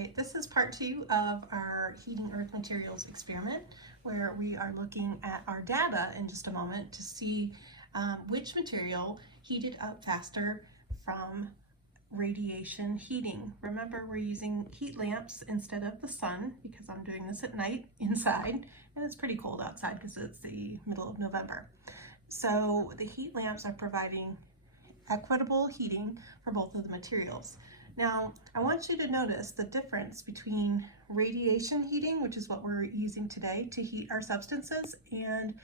right, this is part 2 of our Heating Earth Materials experiment, where we are looking at our data in just a moment to see which material heated up faster from radiation heating. Remember, we're using heat lamps instead of the sun because I'm doing this at night inside, and it's pretty cold outside because it's the middle of November. So the heat lamps are providing equitable heating for both of the materials. Now, I want you to notice the difference between radiation heating, which is what we're using today to heat our substances, and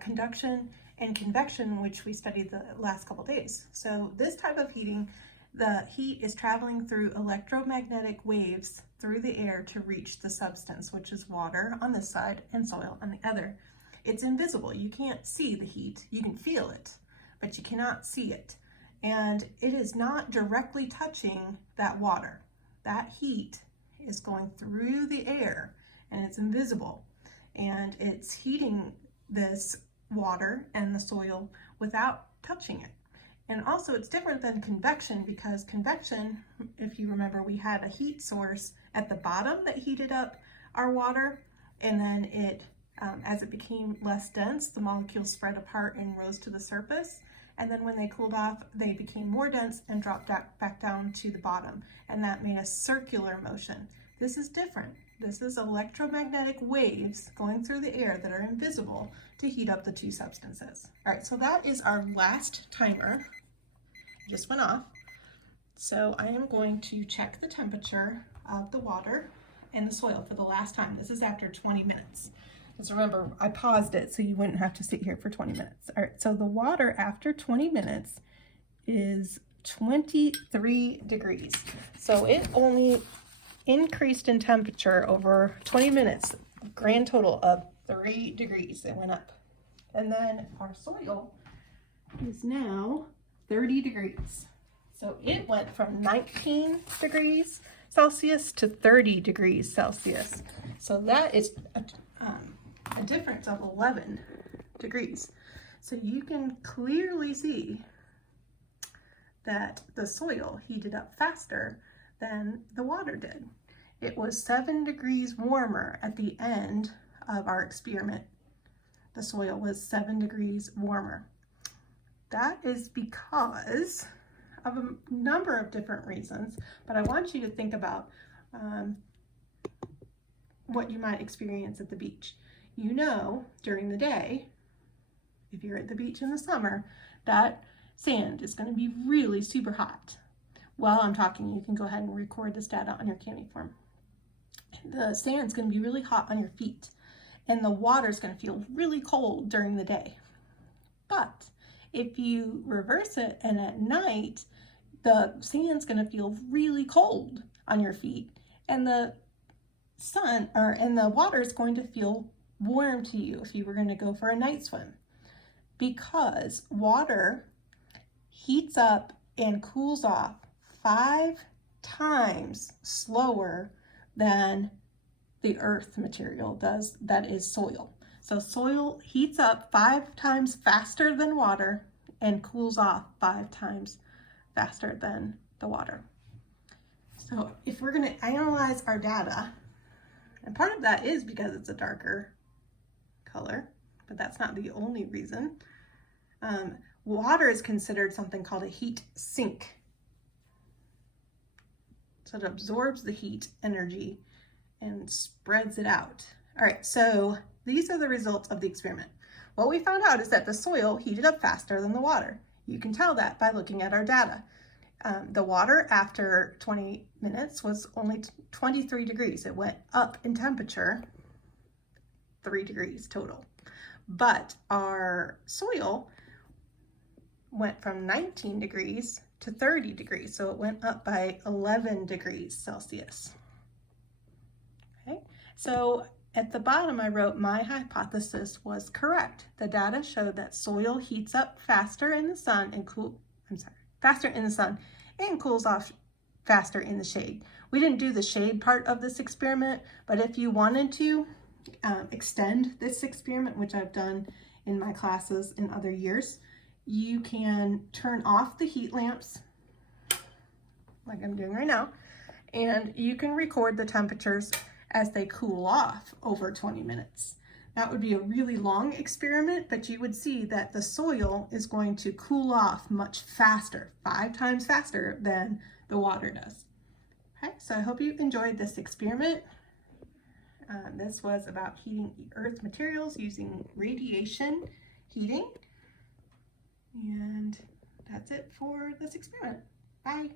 conduction and convection, which we studied the last couple days. So this type of heating, the heat is traveling through electromagnetic waves through the air to reach the substance, which is water on this side and soil on the other. It's invisible. You can't see the heat. You can feel it, but you cannot see it. And it is not directly touching that water. That heat is going through the air and it's invisible, and it's heating this water and the soil without touching it. And also it's different than convection, because convection, if you remember, we had a heat source at the bottom that heated up our water, and then it, as it became less dense, the molecules spread apart and rose to the surface. And then when they cooled off, they became more dense and dropped back down to the bottom. And that made a circular motion. This is different. This is electromagnetic waves going through the air that are invisible to heat up the two substances. All right, so that is our last timer. It just went off. So I am going to check the temperature of the water and the soil for the last time. This is after 20 minutes. Just remember, I paused it so you wouldn't have to sit here for 20 minutes. All right, so the water after 20 minutes is 23 degrees. So it only increased in temperature over 20 minutes, grand total of 3 degrees. It went up. And then our soil is now 30 degrees. So it went from 19 degrees Celsius to 30 degrees Celsius. So that is a difference of 11 degrees. So you can clearly see that the soil heated up faster than the water did. It was 7 degrees warmer at the end of our experiment. The soil was 7 degrees warmer. That is because of a number of different reasons, but I want you to think about what you might experience at the beach. You know, during the day, if you're at the beach in the summer, that sand is going to be really super hot. While I'm talking, you can go ahead and record this data on your Camiform. The sand's going to be really hot on your feet, and the water's going to feel really cold during the day. But if you reverse it and at night, the sand's going to feel really cold on your feet, and the water is going to feel warm to you if you were going to go for a night swim, because water heats up and cools off 5 times slower than the earth material does, that is soil. So soil heats up 5 times faster than water and cools off 5 times faster than the water. So if we're going to analyze our data, and part of that is because it's a darker color, but that's not the only reason. Water is considered something called a heat sink. So it absorbs the heat energy and spreads it out. All right, so these are the results of the experiment. What we found out is that the soil heated up faster than the water. You can tell that by looking at our data. The water after 20 minutes was only 23 degrees. It went up in temperature 3 degrees total. But our soil went from 19 degrees to 30 degrees. So it went up by 11 degrees Celsius. Okay, so at the bottom I wrote, my hypothesis was correct. The data showed that soil heats up faster in the sun and faster in the sun and cools off faster in the shade. We didn't do the shade part of this experiment, but if you wanted to extend this experiment, which I've done in my classes in other years, you can turn off the heat lamps like I'm doing right now, and you can record the temperatures as they cool off over 20 minutes. That would be a really long experiment, but you would see that the soil is going to cool off much faster, 5 times faster than the water does. Okay, so I hope you enjoyed this experiment. This was about heating earth materials using radiation heating. And that's it for this experiment. Bye.